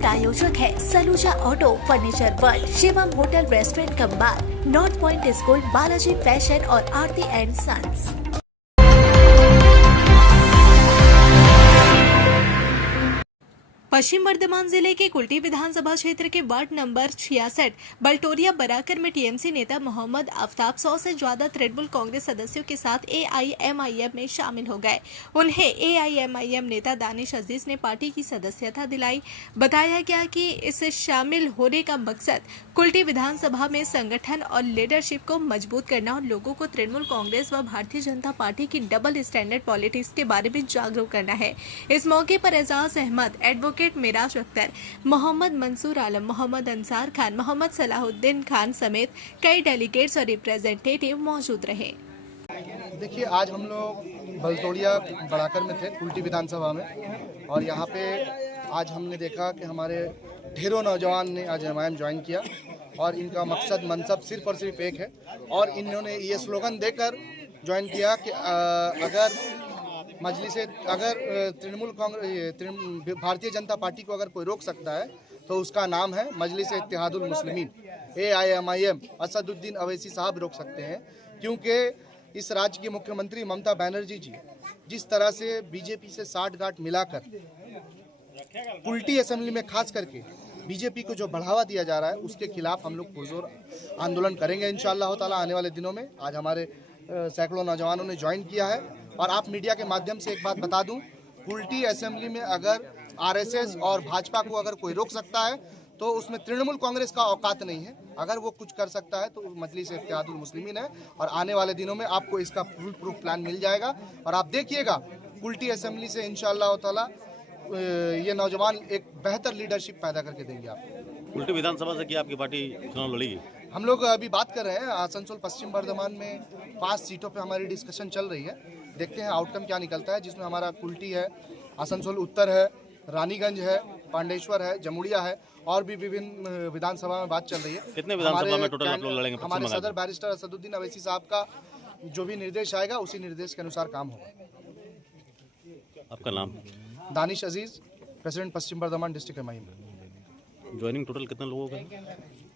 प्रायोजक है Saluja auto, furniture world, Shivam hotel, restaurant cum bar, north point school, Balaji fashion और Aarti and sons. Paschim Bardhaman जिले के कुल्टी विधानसभा क्षेत्र के वार्ड नंबर 66 बलटोरिया बराकर में टीएमसी नेता मोहम्मद आफ्ताब 100 से ज्यादा तृणमूल कांग्रेस सदस्यों के साथ एआईएमआईएम में शामिल हो गए। उन्हें एआईएमआईएम नेता दानिश अजीज ने पार्टी की सदस्यता दिलाई। बताया गया कि इस शामिल होने का मकसद कुल्टी विधानसभा में संगठन और लीडरशिप को मजबूत करना और लोगों को तृणमूल कांग्रेस व भारतीय जनता पार्टी की डबल स्टैंडर्ड पॉलिटिक्स के बारे में जागरूक करना है। इस मौके पर एजाज अहमद, एडवोकेट मिराज अख्तर, मोहम्मद मंसूर आलम, मोहम्मद अंसार खान, मोहम्मद सलाहुद्दीन खान समेत कई डेलीगेट्स और रिप्रेजेंटेटिव मौजूद रहे। देखिए, आज हम लोग बलटोरिया बड़ाकर में थे, कुल्टी विधानसभा में, और यहाँ पे आज हमने देखा कि हमारे ढेरों नौजवान ने आज एमआईएम ज्वाइन किया और इनका मकसद मनसब सिर्फ और सिर्फ एक है और इन्होंने ये स्लोगन देकर ज्वाइन किया कि अगर तृणमूल कांग्रेस भारतीय जनता पार्टी को अगर कोई रोक सकता है तो उसका नाम है मजलिस इत्तेहादुल मुस्लिमीन। एआईएमआईएम असदुद्दीन अवैसी साहब रोक सकते हैं, क्योंकि इस राज्य की मुख्यमंत्री ममता बनर्जी जी जिस तरह से बीजेपी से साठगांठ मिलाकर कुल्टी असेंबली में खास करके बीजेपी को जो बढ़ावा दिया जा रहा है उसके खिलाफ हम लोग पुरजोर आंदोलन करेंगे इंशाअल्लाह ताला आने वाले दिनों में। आज हमारे सैकड़ों नौजवानों ने ज्वाइन किया है और आप मीडिया के माध्यम से एक बात बता दूं, कुल्टी असेंबली में अगर आरएसएस और भाजपा को अगर कोई रोक सकता है तो उसमें तृणमूल कांग्रेस का औकात नहीं है। अगर वो कुछ कर सकता है तो मजलिस इत्तेहादुल मुस्लिमीन है और आने वाले दिनों में आपको इसका फुल प्रूफ प्लान मिल जाएगा और आप देखिएगा कुल्टी असेंबली से इंशाअल्लाह ताला ये नौजवान एक बेहतर लीडरशिप पैदा करके देंगे। आप कुल्टी विधानसभा से क्या आपकी पार्टी चुनाव लड़ेगी? हम लोग अभी बात कर रहे हैं, आसनसोल पश्चिम बर्धमान में 5 सीटों पे हमारी डिस्कशन चल रही है। देखते हैं आउटकम क्या निकलता है, जिसमें हमारा कुल्टी है, आसनसोल उत्तर है, रानीगंज है, पांडेश्वर है, जमुड़िया है और भी विभिन्न विधानसभा में बात चल रही है। कितने विधानसभा में टोटल आप लोग लड़ेंगे? हमारे सदर बैरिस्टर असदुद्दीन अवैसी साहब का जो भी निर्देश आएगा उसी निर्देश के अनुसार काम होगा। आपका नाम? Danish Aziz, president Paschim Bardhaman district MIM. Joining total कितने लोगों का?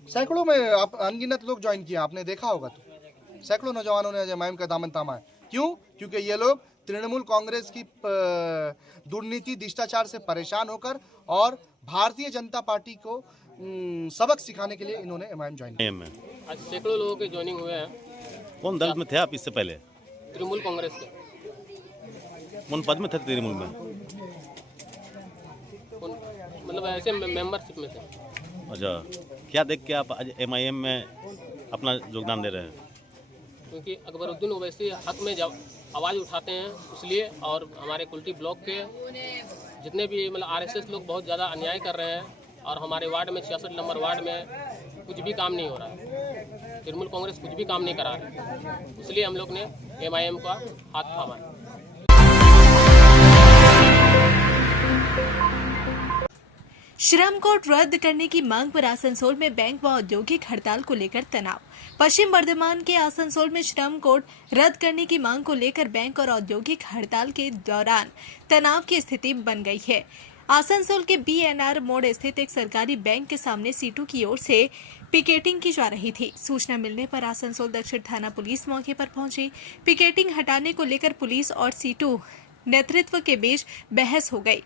सैकड़ों में, आप अनगिनत लोग ज्वाइन किए, आपने देखा होगा तो सैकड़ों नौजवानों ने एमआईएम का दामन थामा है। क्यों? क्योंकि ये लोग तृणमूल कांग्रेस की दुर्नीति शिष्टाचार से परेशान होकर और भारतीय जनता पार्टी को सबक सिखाने के लिए इन्होंने एमआईएम ज्वाइन किया। आज सैकड़ों लोगों के ज्वाइनिंग हुए हैं। कौन दल में थे आप इससे पहले? तृणमूल कांग्रेस के। कौन पद में थे तृणमूल में? मतलब ऐसे मेंबरशिप में थे। अच्छा, क्या देख के आप आज एमआईएम में अपना योगदान दे रहे हैं? क्योंकि अकबरुद्दीन ओवैसी हक में जब आवाज़ उठाते हैं इसलिए, और हमारे कुल्टी ब्लॉक के जितने भी मतलब आरएसएस लोग बहुत ज़्यादा अन्याय कर रहे हैं और हमारे वार्ड में 66 नंबर वार्ड में कुछ भी काम नहीं हो रहा है, तृणमूल कांग्रेस कुछ भी काम नहीं करा रही, इसलिए हम लोग ने एमआईएम का हाथ थामा है। श्रम कोड रद्द करने की मांग पर आसनसोल में बैंक व औद्योगिक हड़ताल को लेकर तनाव। पश्चिम बर्धमान के आसनसोल में श्रम कोड रद्द करने की मांग को लेकर बैंक और औद्योगिक हड़ताल के दौरान तनाव की स्थिति बन गई है। आसनसोल के बीएनआर मोड़ स्थित एक सरकारी बैंक के सामने सीटू की ओर से पिकेटिंग की जा रही थी। सूचना मिलने पर आसनसोल दक्षिण थाना पुलिस मौके पर पहुंची। पिकेटिंग हटाने को लेकर पुलिस और सीटू नेतृत्व के बीच बहस हो गई।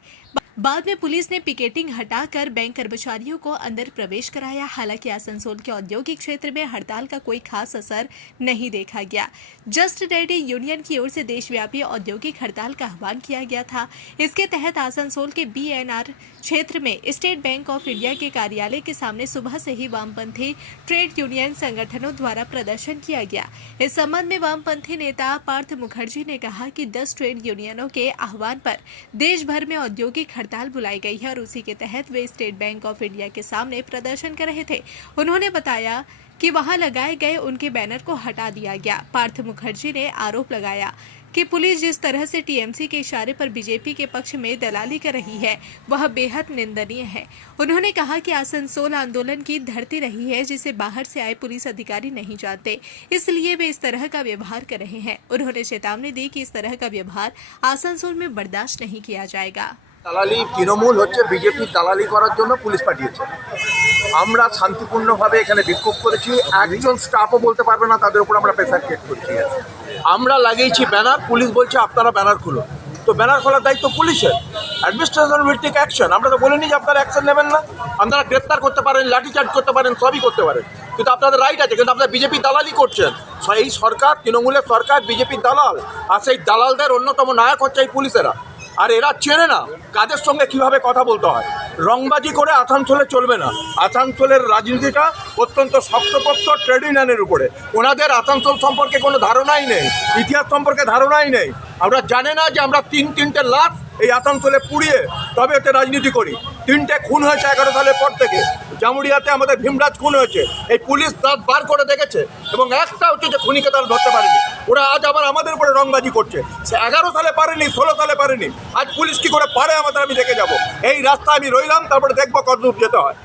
बाद में पुलिस ने पिकेटिंग हटाकर बैंक कर्मचारियों को अंदर प्रवेश कराया। हालांकि आसनसोल के औद्योगिक क्षेत्र में हड़ताल का कोई खास असर नहीं देखा गया। जस्ट रेडी यूनियन की ओर से देशव्यापी औद्योगिक हड़ताल का आह्वान किया गया था। इसके तहत आसनसोल के बीएनआर क्षेत्र में स्टेट बैंक ऑफ इंडिया के कार्यालय के सामने सुबह से ही वामपंथी ट्रेड यूनियन संगठनों द्वारा प्रदर्शन किया गया। इस संबंध में वामपंथी नेता पार्थ मुखर्जी ने कहा कि 10 ट्रेड यूनियनों के आह्वान पर देश भर में औद्योगिक हड़ताल बुलाई गई है और उसी के तहत वे स्टेट बैंक ऑफ इंडिया के सामने प्रदर्शन कर रहे थे। उन्होंने बताया कि वहां लगाए गए उनके बैनर को हटा दिया गया। पार्थ मुखर्जी ने आरोप लगाया कि पुलिस जिस तरह से टीएमसी के इशारे पर बीजेपी के पक्ष में दलाली कर रही है वह बेहद निंदनीय है। उन्होंने कहा कि आसनसोल आंदोलन की धरती रही है जिसे बाहर से आए पुलिस अधिकारी नहीं जानते, इसलिए वे इस तरह का व्यवहार कर रहे हैं। उन्होंने चेतावनी दी कि इस तरह का व्यवहार आसनसोल में बर्दाश्त नहीं किया जाएगा। দালালি তৃণমূল হচ্ছে বিজেপির দালালি করার জন্য পুলিশ পাঠিয়েছে। আমরা শান্তিপূর্ণভাবে এখানে বিক্ষোভ করেছি, একজন স্টাফও বলতে পারবে না তাদের উপর আমরা প্রেসার ক্রিয়েট করছি। আমরা লাগিয়েছি ব্যানার, পুলিশ বলছে আপনারা ব্যানার খুলুন, তো ব্যানার খোলার দায়িত্ব পুলিশের। Administration will take action. আমরা তো বলিনি যে আপনারা অ্যাকশন নেবেন না, আপনারা গ্রেপ্তার করতে পারেন, লাঠিচার্জ করতে পারেন, সবই করতে পারেন, কিন্তু আপনাদের রাইট আছে। কিন্তু আপনারা বিজেপি দালালি করছেন। এই সরকার, তৃণমূলের সরকার বিজেপির দালাল, আর সেই দালালদের অন্যতম নায়ক হচ্ছে এই পুলিশেরা। আর এরা চেনে না কাদের সঙ্গে কিভাবে কথা বলতে হয়। রংবাজি করে আসানসোলে চলবে না। আসানসোলের রাজনীতিটা অত্যন্ত শক্তপোক্ত ট্রেড ইউনিয়নের উপরে। ওনাদের আসানসোল সম্পর্কে কোনো ধারণাই নেই, ইতিহাস সম্পর্কে ধারণাই নেই। আমরা জানে না যে আমরা তিনটে লাশ এই আসানসোলে পুড়িয়ে তবে এতে রাজনীতি করি। 3টে খুন হয়েছে 11 সালের পর থেকে। জামুড়িয়াতে আমাদের ভীমরাজ খুন হয়েছে, এই পুলিশ দাঁত বার করে দেখেছে, এবং একটা হচ্ছে যে খুনিকে তারা ধরতে পারেনি। ওরা আজ আবার আমাদের উপরে রংবাজি করছে। সে 11 সালে পারেনি, 16 সালে পারেনি, আজ পুলিশ কি করে পারে আমাদের আমি দেখে যাব। এই রাস্তা আমি রইলাম, তারপরে দেখবো কতদূর যেতে হয়।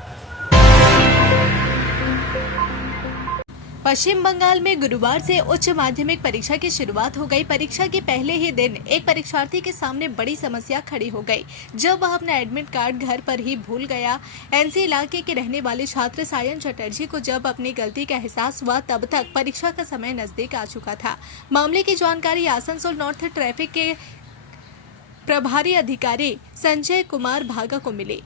पश्चिम बंगाल में गुरुवार से उच्च माध्यमिक परीक्षा की शुरुआत हो गई। परीक्षा के पहले ही दिन एक परीक्षार्थी के सामने बड़ी समस्या खड़ी हो गई जब वह अपना एडमिट कार्ड घर पर ही भूल गया। एनसी इलाके के रहने वाले छात्र सायन चटर्जी को जब अपनी गलती का एहसास हुआ तब तक परीक्षा का समय नजदीक आ चुका था। मामले की जानकारी आसनसोल नॉर्थ ट्रैफिक के प्रभारी अधिकारी संजय कुमार भागा को मिली।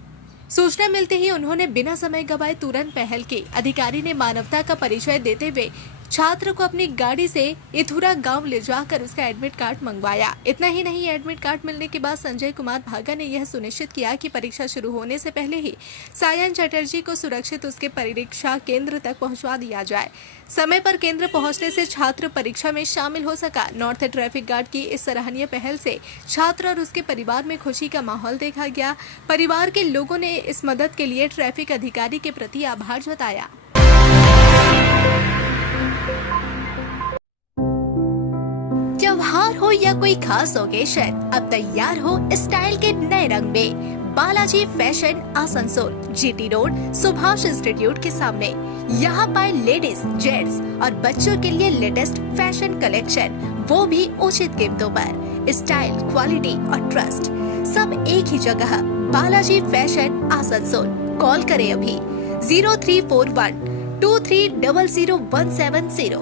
सूचना मिलते ही उन्होंने बिना समय गवाए तुरंत पहल की। अधिकारी ने मानवता का परिचय देते हुए छात्र को अपनी गाड़ी से इथुरा गांव ले जाकर उसका एडमिट कार्ड मंगवाया। इतना ही नहीं, एडमिट कार्ड मिलने के बाद संजय कुमार भागा ने यह सुनिश्चित किया कि परीक्षा शुरू होने से पहले ही सायन चटर्जी को सुरक्षित उसके परीक्षा केंद्र तक पहुंचवा दिया जाए। समय पर केंद्र पहुंचने से छात्र परीक्षा में शामिल हो सका। नॉर्थ ट्रैफिक गार्ड की इस सराहनीय पहल से छात्र और उसके परिवार में खुशी का माहौल देखा गया। परिवार के लोगों ने इस मदद के लिए ट्रैफिक अधिकारी के प्रति आभार जताया। त्योहार हो या कोई खास ओकेशन, अब तैयार हो स्टाइल के नए रंग में। Balaji fashion Asansol, GT road, Subhash institute के सामने। यहाँ पाए लेडीज, जेंट्स और बच्चों के लिए लेटेस्ट फैशन कलेक्शन, वो भी उचित कीमतों पर। स्टाइल, क्वालिटी और ट्रस्ट सब एक ही जगह। बालाजी फैशन आसनसोल। कॉल करें अभी 034123000170।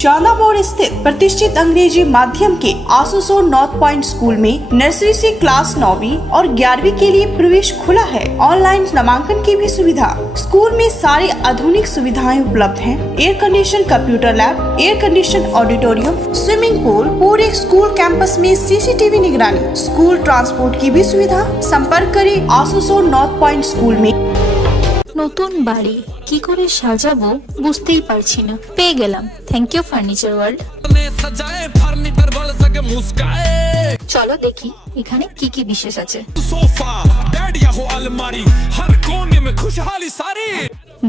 चाला मोड़ स्थित प्रतिष्ठित अंग्रेजी माध्यम के आसनसोल नॉर्थ पॉइंट स्कूल में नर्सरी से क्लास 9वीं और 11वीं के लिए प्रवेश खुला है। ऑनलाइन नामांकन की भी सुविधा। स्कूल में सारी आधुनिक सुविधाएं उपलब्ध हैं। Air condition computer lab, air condition auditorium, swimming pool, पूरे स्कूल कैंपस में सीसीटीवी निगरानी, स्कूल ट्रांसपोर्ट की भी सुविधा। संपर्क करें आसनसोल नॉर्थ पॉइंट स्कूल में। নতুন বাড়ি কি করে সাজাবো বুঝতেই পারছি না। পেয়ে গেলাম থ্যাংক ইউ ফার্নিচার ওয়ার্ল্ড। চলো দেখি এখানে কি কি বিশেষ আছে।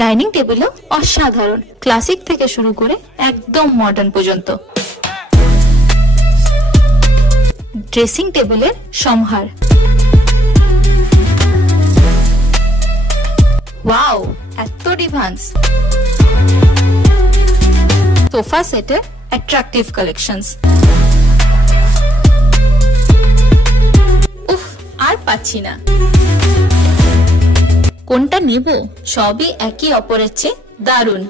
ডাইনিং টেবিলও অসাধারণ, ক্লাসিক থেকে শুরু করে একদম মডার্ন পর্যন্ত। ড্রেসিং টেবিলের সম্ভার, ওয়াও এত ডিভান্স। সোফা সেটের অ্যাট্রাকটিভ কালেকশনস। উফ, আর পাচ্ছি না কোনটা নেব। সবই একই অপরের চেয়ে দারুণ।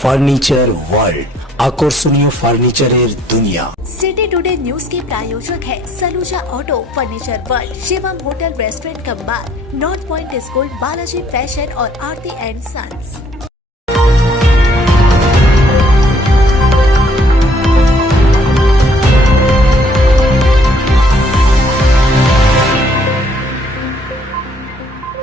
ফার্নিচার ওয়ার্ল্ড, আকর্ষণীয় ফার্নিচারের দুনিয়া। सिटी टुडे न्यूज के प्रायोजक है Saluja auto, furniture world, Shivam hotel restaurant cum bar, north point school, Balaji fashion और आरती एंड सन्स।